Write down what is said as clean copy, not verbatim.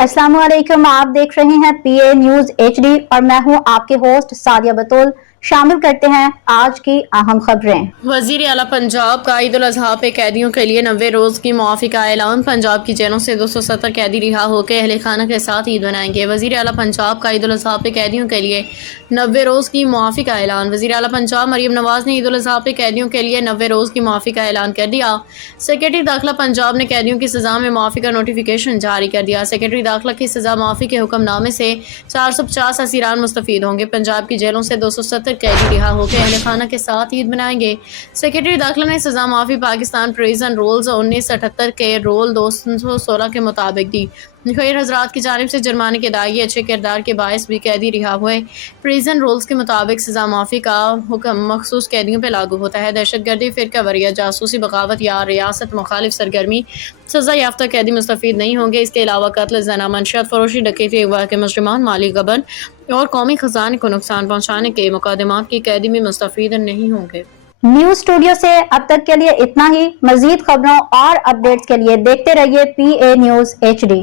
अस्सलाम वालेकुम। आप देख रहे हैं पीए न्यूज एचडी और मैं हूं आपके होस्ट सादिया बतूल। शामिल करते हैं आज की अहम खबरें। वजीर आला पंजाब का ईद उल अजहा पे कैदियों के लिए 90 रोज की मुआफी का ऐलान। पंजाब की जेलों से 270 कैदी रिहा होकर अहले खाना के साथ ईद मनाएंगे। वजीर आला पंजाब का ईद उल अजहा पे कैदियों के लिए 90 रोज की मुआफी का ऐलान। वजीर आला पंजाब मरियम नवाज ने ईद उल अजहा पे कैदियों के लिए 90 रोज की मुआफी का ऐलान कर दिया। सेक्रेटरी दाखिला पंजाब ने कैदियों की सजा में मुआफी का नोटिफिकेशन जारी कर दिया। सेक्रेटरी दाखिला की सजा मुआफी के हुक्मनामे से 450 असीरान मुस्तफीद होंगे। पंजाब की जेलों से 270 कैदी रिहा होकर अहले खाना के साथ ईद मनाएंगे। सेक्रेटरी दाखिला ने सजा माफी पाकिस्तान प्रिजन रूल्स 1978 के रोल 216 के मुताबिक दी। खैर हजरात की जानिब से जुर्माने की अदायगी अच्छे किरदार के बायस भी कैदी रिहा हुए। प्रिजन रूल्स के मुताबिक सजा माफी का हुक्म मखसूस कैदियों पर लागू होता है। दहशत गर्दी, फिरका वरिया, जासूसी, बगावत या रियासत मुखालिफ सरगर्मी सजा याफ्ता कैदी मुस्तफीद नहीं होंगे। इसके अलावा कत्ल, जना, मंशियात फरोशी, डकैती, अगवा के मुजरिमान, माली गबन और कौमी खजाने को नुकसान पहुँचाने के मुकदमात के कैदी भी मुस्तफीद नहीं होंगे। न्यूज स्टूडियो से अब तक के लिए इतना ही। मजीद खबरों और अपडेट्स के लिए देखते रहिए पीए न्यूज एचडी।